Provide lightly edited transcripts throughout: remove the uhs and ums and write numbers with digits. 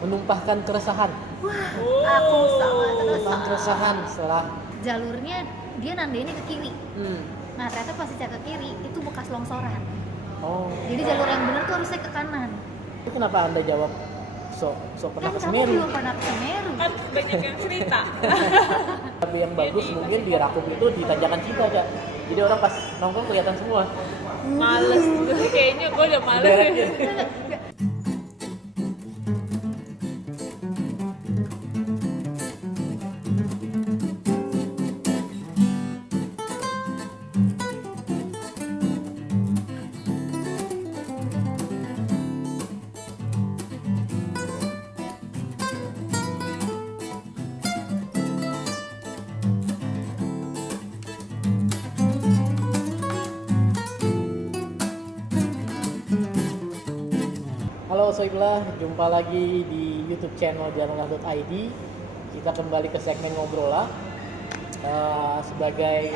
menumpahkan keresahan. Aku sangat Menumpahkan keresahan setelah jalurnya dia nandainnya ke kiri. hmm. Nah ternyata pas dicek ke kiri itu bekas longsoran. Oh, Jadi jalur yang benar tuh harusnya ke kanan. itu kenapa Anda jawab sok pernah Kan ke kamu Semeru? belum pernah ke Semeru. Kan banyak yang cerita. Tapi yang bagus mungkin di Rakup itu di Tanjakan Cinta, Kak. Jadi orang pas nongkrong kelihatan semua. Males kayaknya gue udah males Daerahnya. Halo Soiblah, jumpa lagi di YouTube channel Janalah.id. Kita kembali ke segmen ngobrolah. Sebagai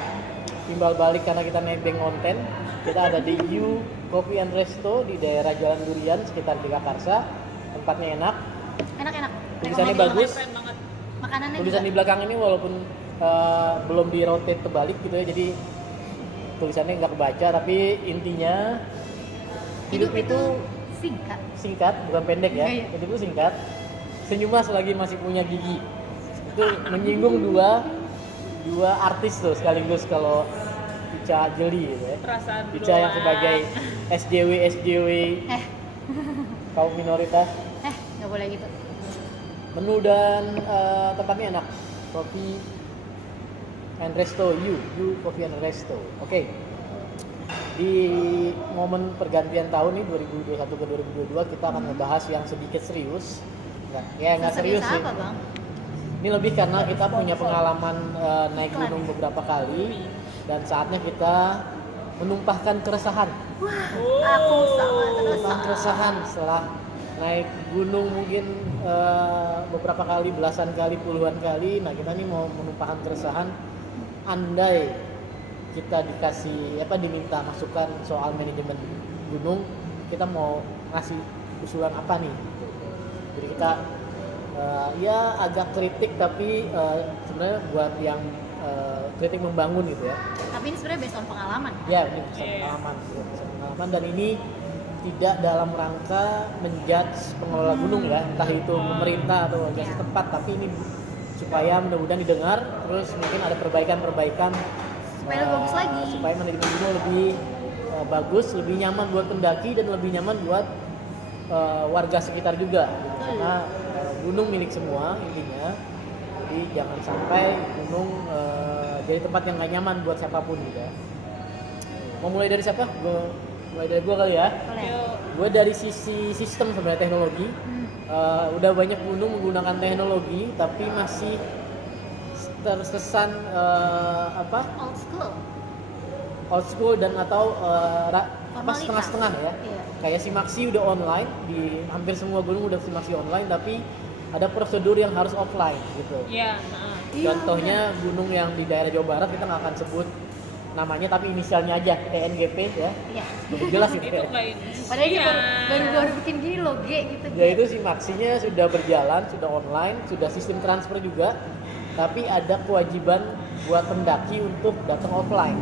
timbal balik karena kita nebeng konten, kita ada di You Coffee and Resto di daerah Jalan Durian sekitar Jagakarsa. Tempatnya enak, Enak-enak. tulisannya Rekomendasi bagus. keren banget. Makanannya Tulisan juga. di belakang ini walaupun belum di rotate kebalik gitu ya, jadi tulisannya nggak kebaca, tapi intinya hidup itu singkat. singkat, bukan pendek ya. Iya. Hidup itu singkat. Senyumlah selagi masih punya gigi. Itu menyinggung dua artis tuh sekaligus kalau Ica Jeli gitu ya. Perasaan Ica yang doang. sebagai SJW kaum minoritas. Nggak boleh gitu. Menu dan tempatnya enak. Coffee and Resto, You Coffee and Resto. Oke. Di momen pergantian tahun nih 2021 ke 2022 kita akan ngebahas yang sedikit serius. Nggak serius sih. Apa, Bang? Ini lebih karena kita punya pengalaman naik gunung beberapa kali dan saatnya kita menumpahkan keresahan. Aku sangat Menumpahkan keresahan setelah naik gunung mungkin beberapa kali, belasan kali, puluhan kali. Nah, kita nih mau menumpahkan keresahan. Andai kita diminta masukan soal manajemen gunung, kita mau ngasih usulan apa nih? Jadi kita ya agak kritik, tapi sebenarnya buat yang kritik membangun gitu ya. Tapi ini sebenarnya based on pengalaman. Ya, ini bisa pengalaman dan ini tidak dalam rangka menjudge pengelola gunung ya, entah itu pemerintah atau organisasi tempat, tapi ini supaya mudah-mudahan didengar, terus mungkin ada perbaikan Supaya lebih bagus lagi. supaya manajemen gunung lebih bagus, lebih nyaman buat pendaki dan lebih nyaman buat warga sekitar juga gitu. Karena gunung milik semua intinya, jadi jangan sampai gunung jadi tempat yang gak nyaman buat siapapun gitu ya. Mau mulai dari siapa? Mulai dari gue kali ya. Boleh. Gue dari sisi sistem sebenarnya teknologi. Udah banyak gunung menggunakan teknologi tapi masih terkesan old school dan atau Formalitas. setengah-setengah ya. Iya. Kayak Simaksi udah online, di hampir semua gunung udah Simaksi online, tapi ada prosedur yang harus offline gitu. Iya, Contohnya gunung yang di daerah Jawa Barat, kita nggak akan sebut namanya tapi inisialnya aja TNGP ya. Iya. Lebih jelas gitu itu ya. kayak Padahal dia baru bikin gini loh, G gitu. Ya itu Simaksinya sudah berjalan, sudah online, sudah sistem transfer juga, tapi ada kewajiban buat pendaki untuk datang offline.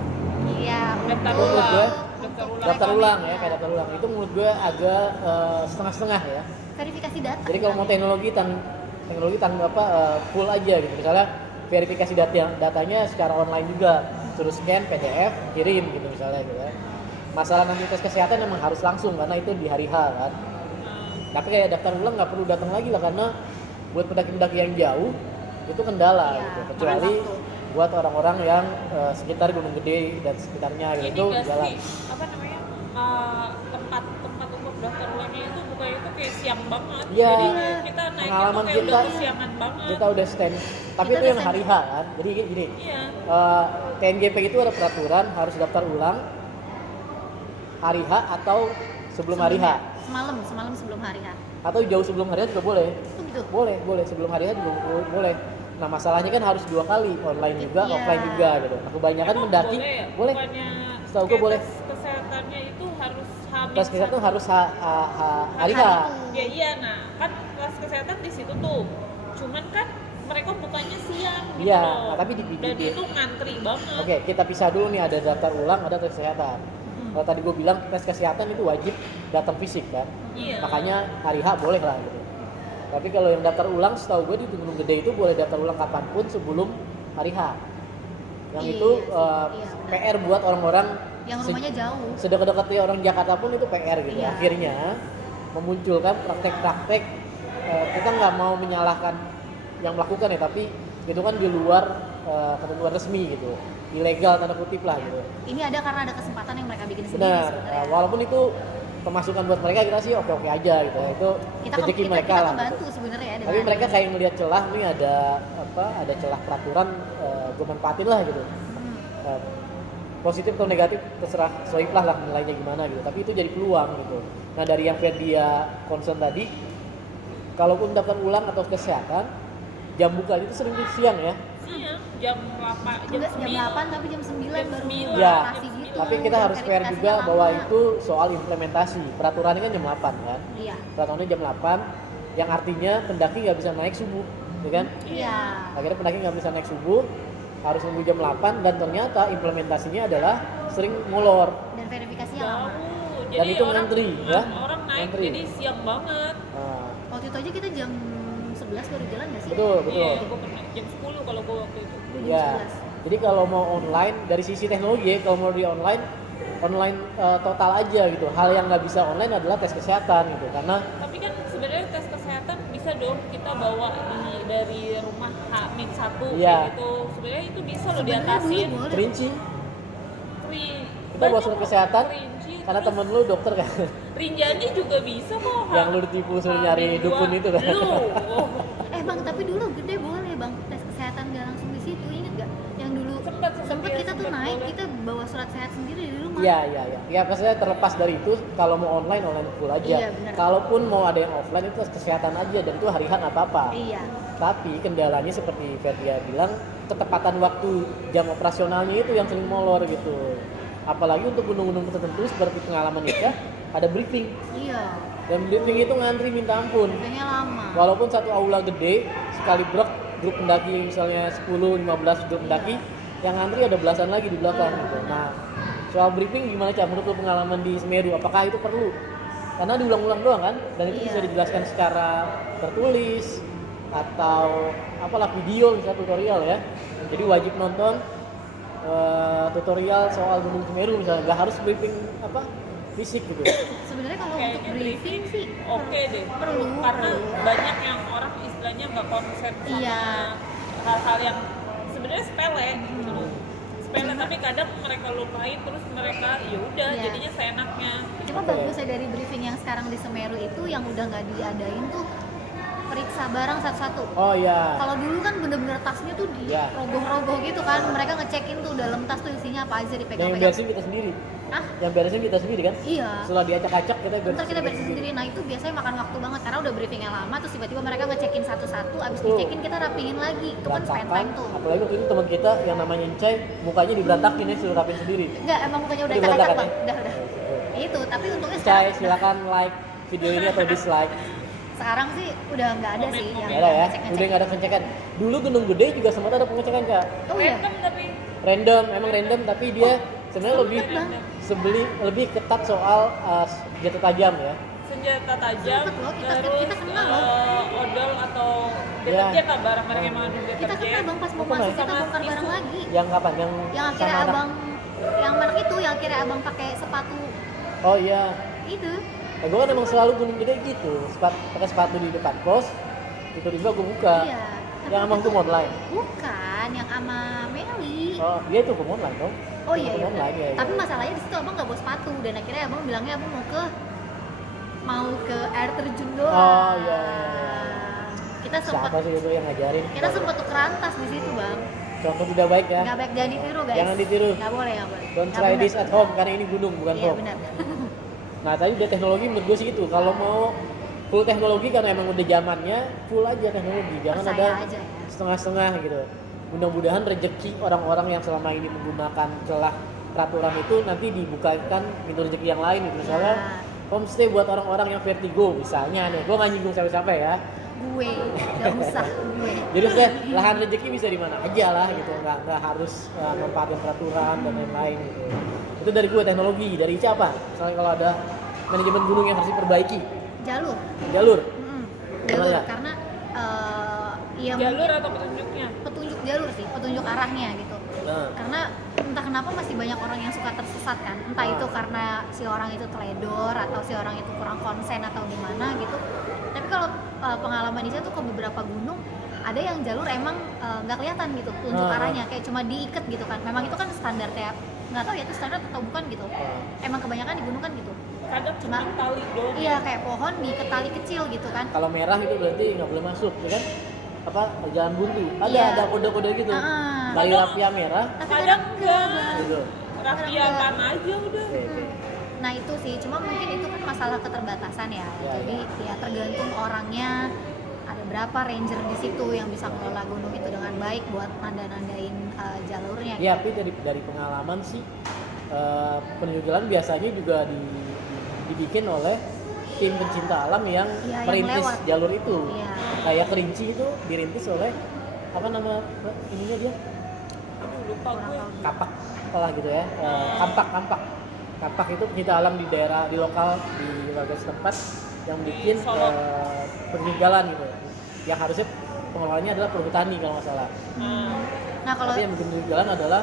Iya. daftar Itu menurut gue ulang. daftar ulang ya, kayak daftar ulang. Itu menurut gue agak setengah-setengah ya. Verifikasi data. Jadi kalau mau teknologi full aja gitu. Misalnya verifikasi datanya secara online juga, suruh scan PDF, kirim gitu misalnya gitu ya. Masalah nanti tes kesehatan memang harus langsung karena itu di hari H kan. Tapi kayak daftar ulang nggak perlu datang lagi lah, karena buat pendaki-pendaki yang jauh itu kendala Iya, gitu. Kecuali makan waktu. buat orang-orang yang sekitar Gunung Gede dan sekitarnya gitu, Ini itu nggak jalan. sih apa namanya tempat untuk daftar ulangnya itu bukanya itu kayak siang banget. Iya. Jadi kita naik Pengalaman itu kayak kita, udah kesiangan banget. kita udah stand. Tapi Kita itu udah yang hari H kan. Jadi gini, Iya. TNGP itu ada peraturan harus daftar ulang hari H atau sebelum hari H, Semalam sebelum hari H. atau jauh sebelum hari H juga boleh. Itu gitu. Boleh sebelum hari H juga boleh. Nah masalahnya kan harus 2 kali, online juga, Iya. offline juga gitu. Nah kebanyakan Emang mendaki boleh ya? boleh. Bukannya Setahu gue boleh. tes kesehatannya itu harus H+ tes kesehatan harus hari H. Ya iya, nah kan kelas kesehatan di situ tuh. Cuman kan mereka bukanya siang gitu Iya, loh. nah, tapi Dan itu ngantri banget. Oke, kita pisah dulu nih, ada daftar ulang, ada tes kesehatan. Kalau tadi gue bilang tes kesehatan itu wajib datang fisik kan, Iya. makanya hari H boleh lah gitu. Tapi kalau yang daftar ulang, setahu gue di Gunung Gede itu boleh daftar ulang kapanpun sebelum hari H. Yang Iya itu sih, iya, benar. PR buat orang-orang Yang rumahnya jauh. sedekat-dekatnya orang Jakarta pun itu PR gitu. Iya. Akhirnya memunculkan praktek-praktek, kita nggak mau menyalahkan yang melakukan ya, tapi itu kan di luar ketentuan resmi gitu, ilegal tanda kutip lah gitu. Ini ada karena ada kesempatan yang mereka bikin sendiri Benar, sebenarnya. walaupun itu pemasukan buat mereka, kita sih oke-oke aja gitu ya. Itu rezeki mereka kita lah kebantu gitu. sebenarnya ya. Tapi mereka kayak ngelihat celah nih, ada celah peraturan, gue manfaatin lah gitu. Hmm. Positif atau negatif terserah swipe lah nilainya gimana gitu, tapi itu jadi peluang gitu. Nah dari yang Ferdia concern tadi, kalaupun daftar ulang atau kesehatan, jam buka itu sering di siang ya. Siang, jam 8, jam Enggak, 9. jam 8 tapi jam 9 Jam baru 9. Ya, operasi gitu. tapi kita Dan harus fair juga verifikasinya bahwa lama. itu soal implementasi. Peraturannya kan jam 8 kan. Iya. Peraturannya jam 8, yang artinya pendaki nggak bisa naik subuh, ya kan? Iya. Akhirnya pendaki nggak bisa naik subuh, harus nunggu jam 8, dan ternyata implementasinya adalah sering molor. Dan verifikasinya lama. Jauh. Dan itu ngantri, ya? Orang naik Ngantri. jadi siang banget. Nah, Waktu itu aja kita jam 11 baru jalan nggak sih? betul. Iya, gue pernah jam 10 kalau gue waktu itu. Udah jam Ya, 11. jadi kalau mau online dari sisi teknologi ya, kalau mau di online total aja gitu. Hal yang nggak bisa online adalah tes kesehatan gitu, karena Tapi kan sebenarnya tes kesehatan bisa dong kita bawa dari rumah H-1 Iya. gitu. Sebenarnya itu bisa loh Sebenarnya diatasin. dulu boleh. Kerinci, Kita bawa surat kesehatan, karena temen lu dokter kan, Rinjani juga bisa kok. yang lu ditipu suruh nyari H-2. dukun itu kan. Lu. Oh, Bang, tapi dulu gede boleh bang tes kesehatan nggak langsung di situ, inget gak? Yang dulu Sempet kita tuh sempet naik, boleh. kita bawa surat sehat sendiri di rumah. Iya. Ya maksudnya terlepas dari itu, kalau mau online full aja. Iya, benar. Kalaupun mau ada yang offline itu tes kesehatan aja, dan itu hari H nggak apa-apa. Iya. Tapi kendalanya seperti Ferdia bilang, ketepatan waktu jam operasionalnya itu yang sering molor gitu. Apalagi untuk gunung-gunung tertentu seperti pengalaman Ika, ada briefing. Iya. Dan briefing itu ngantri minta ampun. Kayaknya lama. Walaupun satu aula gede, sekali brek grup pendaki misalnya 10-15 grup pendaki, yang ngantri ada belasan lagi di belakang gitu. Nah, soal briefing gimana Cak? Menurut lo pengalaman di Semeru, apakah itu perlu? Karena diulang-ulang doang kan, dan itu Iya. bisa dijelaskan secara tertulis atau apalah video misalnya tutorial ya. Jadi wajib nonton tutorial soal Gunung Semeru misalnya, nggak harus briefing fisik gitu. Sebenarnya kalau untuk Kayaknya briefing sih oke deh. perlu. Karena banyak yang orang istilahnya nggak konsep sama Iya. hal-hal yang sebenarnya sepele gitu loh. Sepele tapi kadang mereka lupain, terus mereka ya udah Iya. jadinya seenaknya. Cuma Oke. bagusnya dari briefing yang sekarang di Semeru itu yang udah nggak diadain tuh periksa barang satu-satu. Oh iya. Kalau dulu kan bener-bener tasnya tuh Iya. dirogoh-rogoh gitu kan, mereka ngecekin tuh dalam tas tuh isinya apa aja Dan yang dipegang-pegang. beresin kita sendiri. Hah? Yang beresin kita sendiri kan? Iya. Setelah diacak-acak kita Ntar kita beresin sendiri. Nah itu biasanya makan waktu banget karena udah briefingnya lama, terus tiba-tiba mereka ngecekin satu-satu, abis Betul. dicekin kita rapiin lagi. Itu kan spend Berantakan. time tuh. Apalagi waktu itu teman kita yang namanya Encai, mukanya diberantakin ya, suruh rapin sendiri. Enggak, emang mukanya udah Udah acak-acak berantakan bang. Udah. Itu, tapi untungnya Encai, sekarang silakan like video ini atau dislike. sekarang sih udah nggak ada sih yang Nggak ada ya, ngecek-ngecek. udah nggak ada pengecekan. Dulu Gunung Gede juga sempat ada pengecekan Kak. Oh iya. Random tapi Random, emang random, tapi dia sebenarnya lebih ketat soal senjata tajam ya. senjata tajam, Sempet loh, kita terus kenal loh. odol atau Ya. deterjen lah, barang-barang yang mengandung Kita kenal deterjen. bang pas mau Oh, kenal. masuk kita Sama bongkar barang tisu. lagi. Yang kapan? Yang akhirnya sama anak- abang, yang mana itu, yang akhirnya abang pakai sepatu Oh iya. itu. Gue kan emang selalu Gunung Gede gitu, pakai sepatu di depan pos, tiba-tiba gue buka. Iya. Tapi Yang emang itu tuh online. bukan, yang sama Meli. Oh, dia itu hukum online dong. Oh iya, Hukum iya. online ya. Tapi masalahnya di situ abang nggak bawa sepatu dan akhirnya abang bilangnya abang mau ke air terjun doang. Oh, iya. Kita sempat Siapa sih itu yang ngajarin? tukeran tas di situ bang. Contoh tidak baik ya. Nggak baik, jangan ditiru guys. Jangan ditiru. Nggak boleh, nggak boleh. Don't Nggak try benar. this at home karena ini gunung bukan Iya home. benar. Nah tadi udah teknologi menurut gue sih gitu. Kalau mau full teknologi karena emang udah zamannya, full aja teknologi. Jangan Percaya ada aja ya. setengah-setengah gitu. Mudah-mudahan rezeki orang-orang yang selama ini menggunakan celah peraturan itu nanti dibukakan pintu rezeki yang lain gitu. Misalnya Nah, homestay buat orang-orang yang vertigo misalnya nih, gue nggak nyinggung siapa-siapa ya. Gue nggak usah gue. Jadi maksudnya lahan rezeki bisa di mana aja lah gitu, nggak harus mempatin peraturan dan lain-lain gitu. Itu dari gue teknologi. Dari Ica apa? Misalnya kalau ada manajemen gunung yang harus diperbaiki, Jalur. jalur. Jalur Gimana? karena ya jalur mungkin atau petunjuknya? petunjuk jalur sih, petunjuk arahnya gitu. Nah, Karena entah kenapa masih banyak orang yang suka tersesat kan, entah itu karena si orang itu teledor atau si orang itu kurang konsen atau gimana gitu. Tapi kalau pengalaman Isa tuh ke beberapa gunung ada yang jalur emang nggak kelihatan gitu petunjuk arahnya, kayak cuma diikat gitu kan. Memang itu kan standar ya, nggak tahu ya itu standar atau bukan gitu. Emang kebanyakan di gunung kan gitu. Kadang cuma Cuma- tali doang. Iya, kayak pohon diikat tali kecil gitu kan. kalau merah itu berarti nggak boleh masuk, ya kan? Apa jalan buntu? Ada Iya. ada kode-kode gitu. Ah. Dari rapia merah, Tapi Kadang enggak. gitu. Rapiakan aja udah. Oke, oke. Nah itu sih, cuma mungkin itu kan masalah keterbatasan ya. Ya, Jadi ya tergantung orangnya, ada berapa ranger di situ yang bisa mengelola gunung itu dengan baik buat nanda-nandain jalurnya. Ya, tapi dari pengalaman sih penunjuk jalan biasanya juga dibikin oleh tim pencinta alam yang Iya, yang merintis lewat. jalur itu. Iya. Kayak Kerinci itu dirintis oleh apa nama ininya dia? Aduh, lupa Kurang gue. tahu. Kapak apalah gitu ya. Kampak itu pencinta alam di daerah di lokal di warga setempat yang bikin Solo. penunjuk jalan gitu. Yang harusnya pengelolanya adalah perhutani kalau nggak salah. Nah kalau Tapi yang bikin penunjuk jalan adalah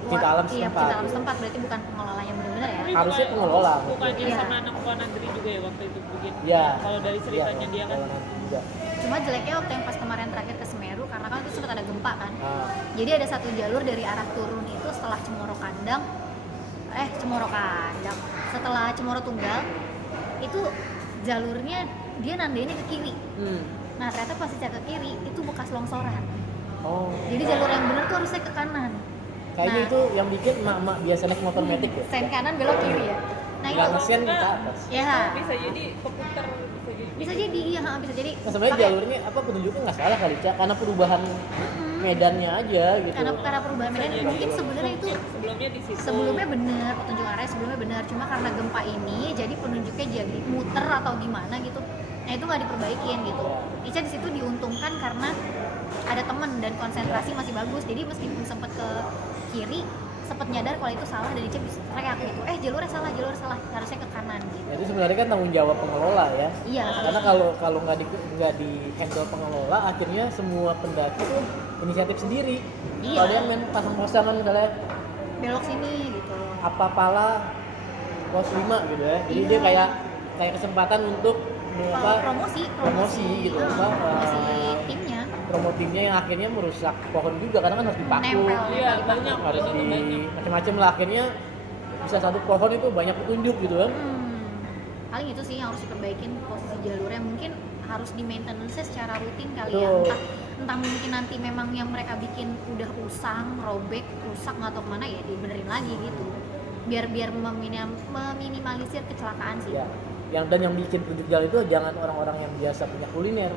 pencinta alam iya, setempat. pencinta alam gitu. setempat berarti bukan pengelolanya benar-benar ya. Tapi Harusnya bukan- pengelola. Bukannya Iya. sama anak buah Nandri juga ya waktu itu bikin. Ya. Kalau dari ceritanya dia kan. Juga. Cuma jeleknya waktu yang pas kemarin terakhir ke Semeru karena kan itu sempat ada gempa kan. Nah, Jadi ada satu jalur dari arah turun itu setelah Cemoro Kandang, setelah Cemoro Tunggal itu jalurnya dia nandainnya ke kiri. Nah ternyata pas dicek ke kiri itu bekas longsoran. Oh. Jadi jalur yang benar tuh harusnya ke kanan. Kayaknya Nah. itu yang bikin emak-emak biasa naik motor metik ya. Sen kanan belok kiri ya. Nah Nggak itu ngesen ke Enggak. atas. ya Bisa jadi keputar, bisa jadi. bisa jadi iya bisa jadi. Nah, sebenarnya Pakai- jalurnya apa petunjuknya nggak salah kali Cak, karena perubahan medannya aja gitu. karena perubahan medan Bisa mungkin jadi. sebenarnya itu Sebelumnya di situ. sebelumnya benar, petunjuk arahnya sebelumnya benar, cuma karena gempa ini jadi penunjuknya jadi muter atau gimana gitu. Nah itu nggak diperbaikin gitu. Ica di situ diuntungkan karena ada temen dan konsentrasi masih bagus, jadi meskipun sempat ke kiri sempat nyadar kalau itu salah dan Ica bisa teriak gitu, jalurnya salah, harusnya ke kanan gitu. Jadi sebenarnya kan tanggung jawab pengelola ya. Iya. Karena kalau nggak di handle pengelola, akhirnya semua pendaki tuh inisiatif sendiri. Iya. Kalau dia main pasang-pasangan misalnya Belok sini gitu. apa pala pos 5 gitu ya. Jadi Iya. dia kayak kesempatan untuk promosi gitu. Promosi timnya Promo timnya yang akhirnya merusak pohon juga karena kan harus dipaku. nempel Iya, di banyak. paku. Harus Itu di banyak. macam-macam lah, akhirnya bisa satu pohon itu banyak petunjuk gitu kan. Paling itu sih yang harus diperbaikin posisi jalurnya, mungkin harus di maintenance secara rutin kali ya. Betul. Entah mungkin nanti memang yang mereka bikin udah usang, robek, rusak nggak tahu kemana ya dibenerin lagi gitu. Biar meminimalisir kecelakaan sih. Ya. Dan yang bikin petunjuk jalan itu jangan orang-orang yang biasa punya kuliner.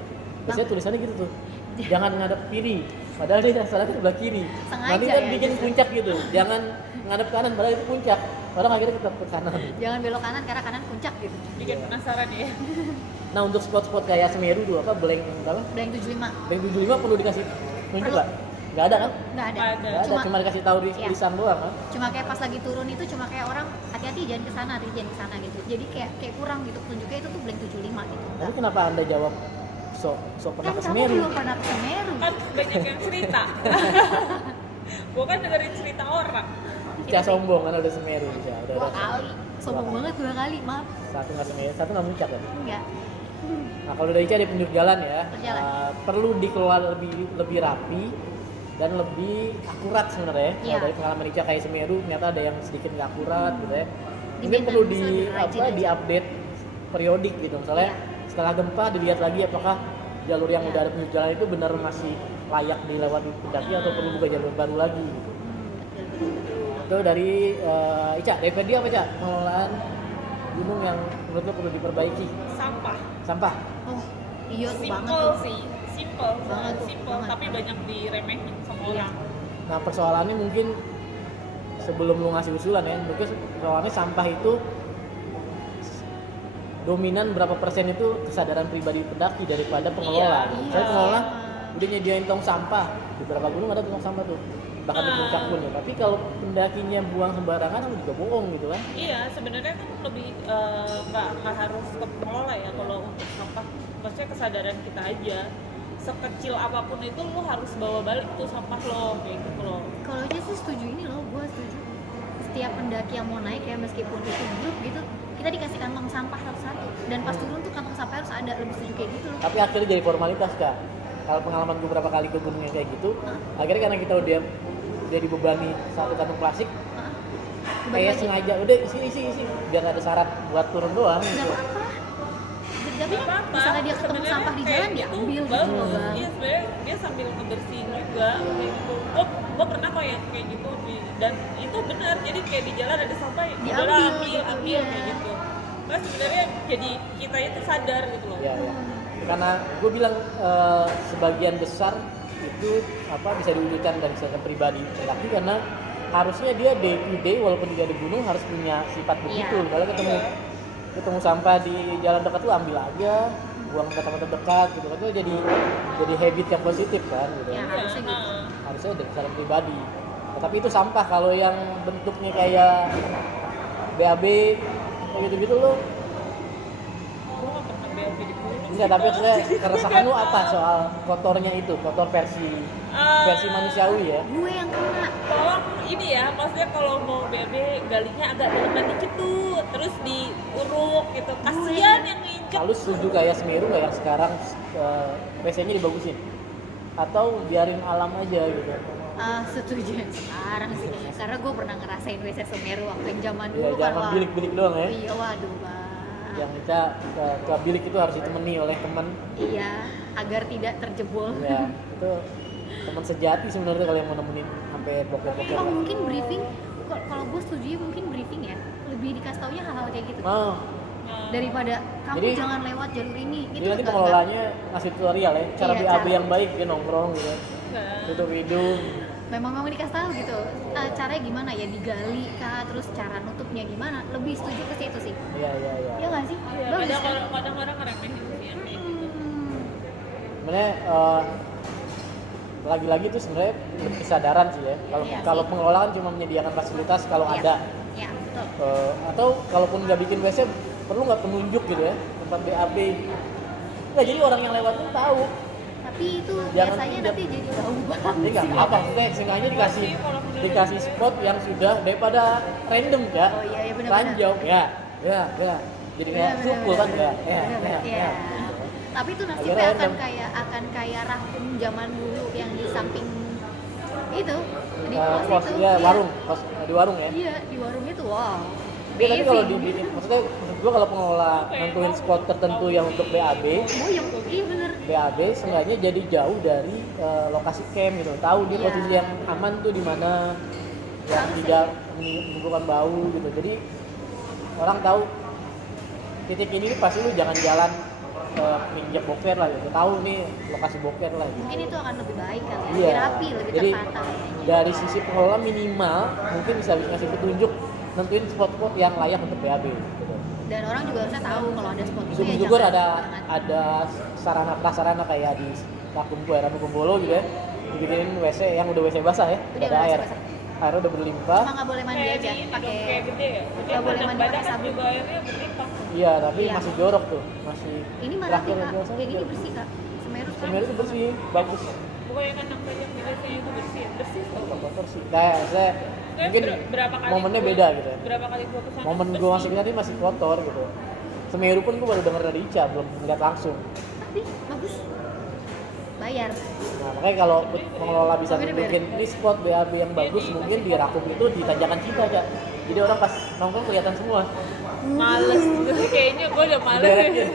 Biasanya tulisannya gitu tuh. Jangan ngadep kiri. Padahal dia asalnya sebelah kiri. Sengaja Nanti kan ya, bikin justru. puncak gitu. Jangan ngadep kanan padahal itu puncak. Orang akhirnya tetap ke kanan. Jangan belok kanan karena kanan puncak gitu. Bikin penasaran ya. Nah, untuk spot-spot kayak Semeru tuh apa Blank berapa? Blank 75 Blank 75 perlu dikasih tunjuk Perlu. nggak? Nggak ada kan? nggak ada. Nggak ada. Nggak ada, Cuma cuma dikasih tahu di Iya. tulisan doang kan? cuma kayak pas lagi turun itu cuma kayak orang hati-hati jangan ke sana, jangan ke sana gitu. Jadi kayak kurang gitu petunjuknya itu tuh Blank 75 gitu. Tapi kenapa Anda jawab so pernah Kan ke kamu Semeru? belum pernah ke Semeru. Kan banyak yang cerita. Gua kan dengerin cerita orang. Ica sombong kan udah Semeru Ica. Dua kali. Sombong banget 2 kali, maaf. Satu nggak Semeru, satu nggak muncak kan? Enggak. Nah kalau dari Ica ada penunjuk jalan ya, Berjalan. perlu dikelola lebih rapi dan lebih akurat sebenarnya. Iya. Dari pengalaman Ica kayak Semeru ternyata ada yang sedikit nggak akurat gitu ya. Di Mungkin perlu maintenance lebih rajin aja. diupdate periodik gitu. Misalnya setelah gempa dilihat lagi apakah jalur yang Iya. udah ada penunjuk jalan itu benar masih layak dilewati pendaki atau perlu buka jalur baru lagi gitu. Itu dari Ica, dari Ferdi apa Ica? Pengelolaan gunung yang menurut lo perlu diperbaiki. Sampah. Sampah. Oh, iya tuh banget Simple tuh. sih. Simple. Banget, Simple. banget. Tapi banyak diremehin sama Iya. orang. Nah persoalannya mungkin sebelum lu ngasih usulan ya, mungkin persoalannya sampah itu dominan berapa persen itu kesadaran pribadi pendaki daripada pengelola. Iya, Saya iya. pengelola udah nyediain tong sampah, di beberapa gunung ada tong sampah tuh, bahkan di puncak pun ya. Tapi kalau pendakinya buang sembarangan kan juga bohong gitu kan. Iya, sebenarnya kan lebih nggak harus ke pengelola ya kalau untuk sampah. Maksudnya kesadaran kita aja. Sekecil apapun itu lu harus bawa balik tuh sampah lo kayak gitu loh. Kalau aja sih setuju ini loh, gue setuju. Setiap pendaki yang mau naik ya, meskipun itu grup gitu, kita dikasih kantong sampah satu-satu. Dan pas turun tuh kantong sampah harus ada, lebih setuju kayak gitu loh. Tapi akhirnya jadi formalitas Kak. Kalau pengalaman gue beberapa kali ke gunung yang kayak gitu, akhirnya karena kita udah dibebani satu kantong plastik, Hah? kayak sengaja udah isi biar ada syarat buat turun doang Gak gitu. apa-apa. Tapi Nggak kan apa-apa. misalnya dia ketemu Sebenarnya sampah di kayak jalan, gitu diambil gitu bagus. loh bang. Iya, sebenarnya dia sambil ngebersihin juga kayak gitu. Gue pernah kok yang kayak gitu dan itu benar. Jadi kayak di jalan ada sampah, Diambil udahlah, gitu, ambil iya. kayak gitu. Nah sebenarnya jadi kita itu sadar gitu loh. Ya, ya. Karena gue bilang sebagian besar itu bisa diwujudkan dari kesadaran pribadi laki karena harusnya dia day to day walaupun dia di gunung harus punya sifat begitu. Iya. Kalau ketemu sampah di jalan dekat tuh ambil aja, buang ke tempat terdekat gitu kan, itu jadi habit yang positif kan gitu. Ya harusnya gitu. Harusnya dari kesadaran pribadi. Nah, tapi itu sampah kalau yang bentuknya kayak BAB kayak gitu-gitu lo. Gue nggak pernah BLP di gunung. Enggak, tapi saya keresahan lu apa soal kotornya itu, kotor versi manusiawi ya? Gue yang kena. Tolong ini ya, maksudnya kalau mau BB galinya agak daleman dikit tuh, terus diuruk gitu. Kasian yang nginjek. Lalu setuju kayak Semeru nggak yang sekarang WC-nya dibagusin? Atau biarin alam aja gitu? Setuju yang sekarang sih. Karena gue pernah ngerasain WC Semeru waktu yang zaman dulu Ya, kan. jangan wah. bilik-bilik doang ya. Iya waduh bang. Yang kita ke bilik itu harus ditemani oleh teman. Iya, agar tidak terjebol. Ya, itu teman sejati sebenarnya kalau yang mau nemenin sampai boker-boker. Emang mungkin briefing, kalau gue setuju ya mungkin briefing ya, lebih dikasih taunya hal-hal kayak gitu Oh, daripada kamu Jadi- jangan lewat jalur ini. jadi nanti pengelolanya ngasih tutorial ya, cara Iya, BAB cara. yang baik dia nongkrong gitu, tutup hidung. memang dikasih tahu gitu. Caranya gimana ya, digali kah, terus cara nutupnya gimana, lebih setuju ke situ sih. Iya. Ya nggak sih? Iya, Bagus kan? kadang-kadang ngeremehin sih yang kayak gitu. Sebenarnya lagi-lagi itu sebenarnya kesadaran sih ya. Iya Kalau sih. pengelola kan cuma menyediakan fasilitas kalau Iya. ada. Ya betul. Atau kalaupun nggak bikin WC perlu nggak penunjuk gitu ya tempat BAB. Nggak, jadi orang yang lewat tuh tahu. Tapi itu Jangan biasanya tidak- nanti jadi bau banget. Jadi nggak apa maksudnya sengaja dikasih spot yang sudah daripada random ya. Oh iya, benar-benar. Ranjau ya. Jadi kayak sukul kan ya. Iya. Tapi itu nasibnya Akhirnya akan kayak rahum zaman dulu yang di samping itu di pos Pos, itu. ya, Iya. warung, pos di warung ya. Iya, di warung itu wow. Ya, tapi kalau Amazing. dibikin, maksud gua kalau pengelola nentuin spot tertentu yang untuk BAB, Boyong, iya bener. BAB sengaja jadi jauh dari lokasi camp gitu. Tahu dia Iya. posisi yang aman tuh di mana, yang Harus tidak menimbulkan bau gitu. Jadi orang tahu titik ini nih pasti lu jangan jalan pinjak boker lah gitu. Tahu nih lokasi boker lah gitu. Mungkin itu akan lebih baik kali ya. Iya. Lebih rapi, lebih Jadi tertata kayaknya. dari sisi pengelola minimal mungkin bisa ngasih petunjuk nentuin spot-spot yang layak untuk BAB gitu. Dan orang juga harusnya tahu kalau ada spot itu ya Syukur jangan ada jangan. sarana prasarana kayak di Rakum Kumbolo gitu ya. Dibikinin WC yang udah WC basah ya, Udah ada air. basah-basah. Airnya udah berlimpah. Cuma nggak boleh mandi Kayak aja di ini pakai dong, kayak gede ya. Jadi nggak boleh badan mandi pakai kan sabun. juga airnya berlimpah. Iya, tapi Iya. masih jorok tuh, masih. ini malah terakhir kak, yang kayak gini bersih kak. Semeru Semeru itu bersih, bagus. Bukannya kandang banyak biasanya itu bersih, bersih kok. Kalau kotor sih. Nah, saya mungkin berapa kali momennya gua- beda gitu ya. Berapa kali gua kesana Momen bersih. gue masuk nanti masih kotor gitu. Semeru pun gue baru denger dari Ica, belum ngeliat langsung. Tapi bagus. Bayar. Nah, makanya kalau pengelola bisa Oh, beda-beda. bikin ini spot BAB yang bagus, mungkin di Rakum itu di Tanjakan Cinta, Kak. Jadi orang pas nongkrong kelihatan semua. Males gitu. Kayaknya gua udah males Derek ya. ya.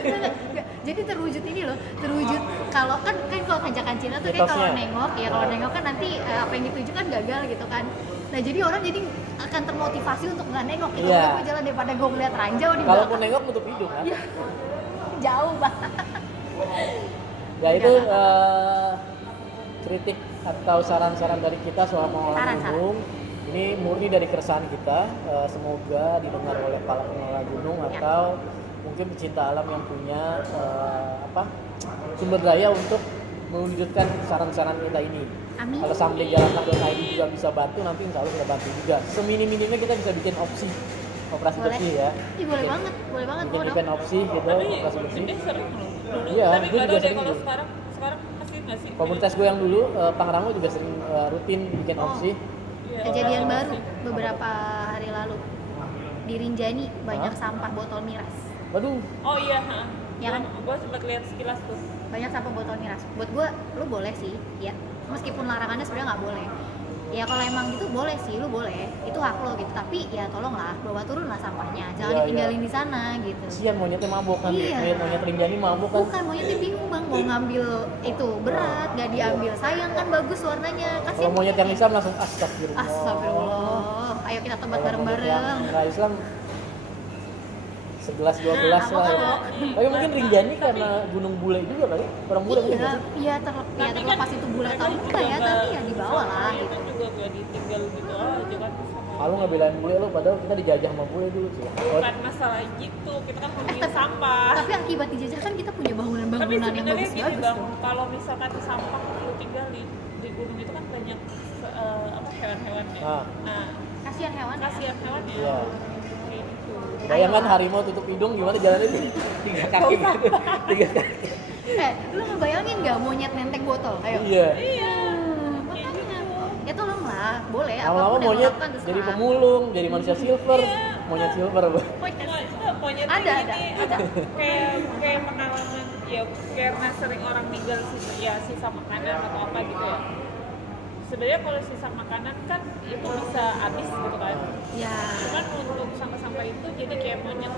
Nggak, jadi terwujud ini loh, terwujud kalau kan kalau tanjakan Cina tuh kayak kalau Mitosnya. nengok ya, kalau nengok kan nanti apa yang dituju kan gagal gitu kan. Nah jadi orang jadi akan termotivasi untuk nggak nengok gitu. Iya. Gue jalan daripada gue ngeliat ranjau di Kalaupun belakang. nengok nutup hidung kan. Iya. Jauh banget. Ya itu kritik atau saran-saran dari kita soal pengelolaan Saran-saran. gunung. Ini murni dari keresahan kita. Semoga didengar oleh para pengelola gunung Ya. atau mungkin pecinta alam yang punya sumber daya untuk mewujudkan saran-saran kita ini. Amin. Kalau sampai jalankan.id juga bisa bantu, nanti insya Allah bisa bantu juga. Seminim-minimnya kita bisa bikin opsi operasi Boleh. bersih ya. Ih, boleh banget Bikin dong. event opsi gitu, Tapi operasi bersih. gede sering loh dulu. Iya, Tapi gue nggak juga tahu deh sering kalau dulu. sekarang masih nggak sih? Komunitas gue yang dulu, Pangrango juga sering rutin bikin Oh. opsi. Iya, Kejadian masih. baru beberapa hari lalu di Rinjani banyak Hah? sampah botol miras. Waduh, Oh iya, Ya kan? Gue sempat lihat sekilas tuh. Banyak sampah botol miras. Buat gue, lu boleh sih, ya. Meskipun larangannya sebenarnya nggak boleh. Ya kalau emang gitu boleh sih, lu boleh. Itu hak lo gitu. Tapi ya tolonglah bawa turun lah sampahnya. Jangan Iya, ditinggalin di sana gitu. kasihan monyetnya mabok kan. Iya. Monyet Rinjani mabok kan. Bukan, monyetnya bingung bang, mau ngambil itu berat, gak diambil, sayang kan bagus warnanya, Kalau kasihan. monyet yang Islam langsung astagfirullah. Astagfirullah, ayo kita tobat Kalau monyet bareng-bareng. yang Islam segelas dua gelas Apa lah ya. kalau- Tapi mungkin Rinjani karena gunung bule juga kali. Orang bule mungkin Iya, nggak sih? iya Tapi terlepas itu bule atau enggak ya, tapi ya di bawah lah Itu gitu. juga gak ditinggal gitu aja kan. Kalau nggak belain bule lo, padahal kita dijajah sama bule dulu sih. Bukan masalah gitu, kita kan ngomongin tapi- sampah. Tapi akibat dijajah kan kita punya Tapi bangunan-bangunan yang sebenarnya gini bagus-bagus bang, tuh. kalau misalkan sampah lu tinggalin di gunung itu kan banyak hewan-hewan ya. Ah. Nah, Kasihan hewan ya. kasihan hewan ya. Iya. Kayak gitu. Bayangkan harimau tutup hidung gimana jalannya tuh? Tiga kaki gitu. Tiga kaki. Lu ngebayangin nggak monyet nenteng botol? Ayo. Iya. Iya. Makanya. Ya tolonglah, boleh. Lama-lama apapun yang monyet lo lakukan terserah. jadi pemulung, jadi manusia silver. Iya. Monyet silver. Monyet. Monyet Ada, ini ada. kayak pengalaman ya karena sering orang tinggal sisa makanan atau apa gitu ya. Sebenarnya kalau sisa makanan kan itu bisa habis gitu kan. Ya. Cuman untuk sampah-sampah itu jadi kayak monyet.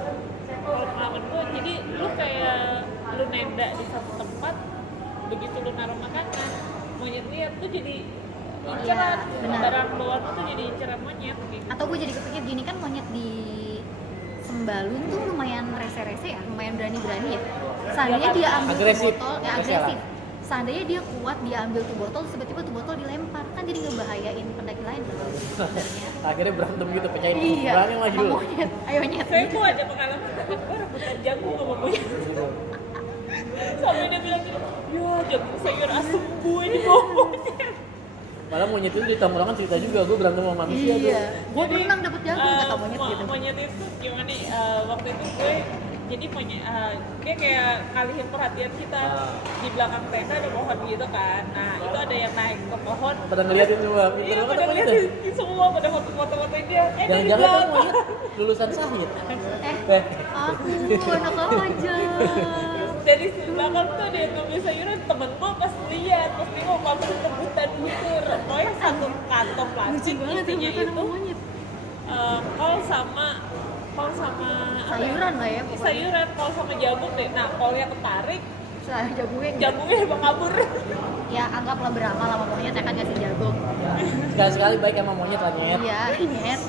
Kalau pengalaman gue, jadi lu kayak lu nenda di satu tempat, begitu lu naruh makanan, monyet lihat tuh jadi inceran, benar. barang bawaan lu tuh jadi inceran monyet gitu. Atau gue jadi kepikir gini kan monyet di Sembalun tuh lumayan rese-rese ya, lumayan berani-berani ya. Seandainya dia ambil Agresif. tuh botol, ya Rese agresif. Seandainya dia kuat, dia ambil tuh botol, terus tiba-tiba tuh botol dilempar, kan jadi ngebahayain pendaki lain kan sebenarnya. Akhirnya berantem gitu, pecahin Iya, berani maju. sama monyet. Ayo monyet. Saya tuh ada pengalaman, gue rebutan jagung sama monyet. Sampai dia bilang gitu, ya jagung sayur asem gue di bawah monyet. Malah monyet itu di Tamurangan cerita juga, gue berantem sama manusia tuh. Iya, gue berenang dapet jagung kata monyet gitu. Monyet itu gimana nih, waktu itu gue jadi monyet, dia kayak ngalihin perhatian kita. Di belakang tenda ada pohon gitu kan, nah itu ada yang naik ke pohon. Pada ngeliatin semua. Iya, Pinter pada banget monyet. ngeliatin semua, pada foto-fotoin dia. Dari Jangan-jangan kan belakang. monyet lulusan Sahid. Aku anak aja. Dari belakang tuh ada yang ngambil sayuran, temen gue pas lihat mau masuk rebutan gitu, pokoknya satu kantong Lucu plastik banget ya isinya makan itu monyet. kol sama apa ya? Sayuran lah ya pokoknya. Sayuran, kol sama jagung deh. Nah, kolnya ketarik, Saya jagungnya jagungnya emang kabur. ya anggaplah beramal sama monyet ya kan ngasih jagung. Sekali-sekali baik sama monyet lah nyet. Iya, nyet.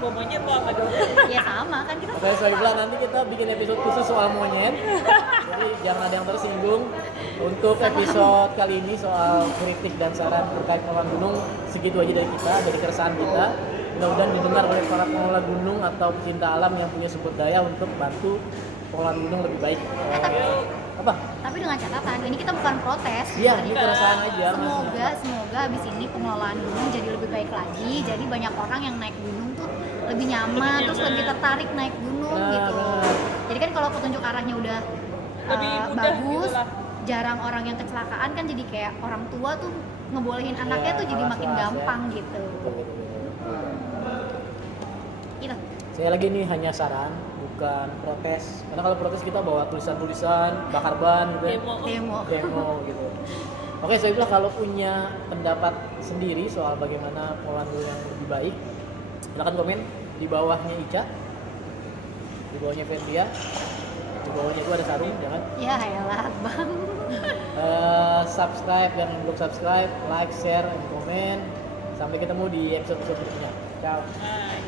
Bawa monyet tuh apa dong? Ya sama kan kita. Oke, selanjutnya nanti kita bikin episode khusus soal monyet. Jadi jangan ada yang tersinggung. Untuk episode kali ini soal kritik dan saran terkait pengelolaan gunung, segitu aja dari kita, dari keresahan kita. Mudah-mudahan didengar oleh para pengelola gunung atau pecinta alam yang punya sumber daya untuk bantu pengelolaan gunung lebih baik. Apa? Tapi dengan catatan, ini kita bukan protes. Iya, sebenarnya. ini keresahan aja. Semoga abis ini pengelolaan gunung jadi lebih baik lagi. Jadi banyak orang yang naik gunung tuh lebih nyaman, terus lebih tertarik naik gunung Nah, gitu. benar. Jadi kan kalau petunjuk arahnya udah Lebih mudah bagus, gitu lah. jarang orang yang kecelakaan kan jadi kayak orang tua tuh ngebolehin anaknya tuh jadi makin awas-awas ya. gampang gitu. Betul. Gitu. Saya lagi nih hanya saran, bukan protes. Karena kalau protes kita bawa tulisan-tulisan, bakar ban gitu. Demo. Demo gitu. Oke, saya bilang kalau punya pendapat sendiri soal bagaimana pengelolaan gunung yang lebih baik, silakan komen di bawahnya Ica, di bawahnya Fendria, di bawahnya gua ada Sarung, jangan. Ya elah bang. Subscribe yang belum subscribe, like, share, dan komen. Sampai ketemu di episode berikutnya. Ciao. Nah,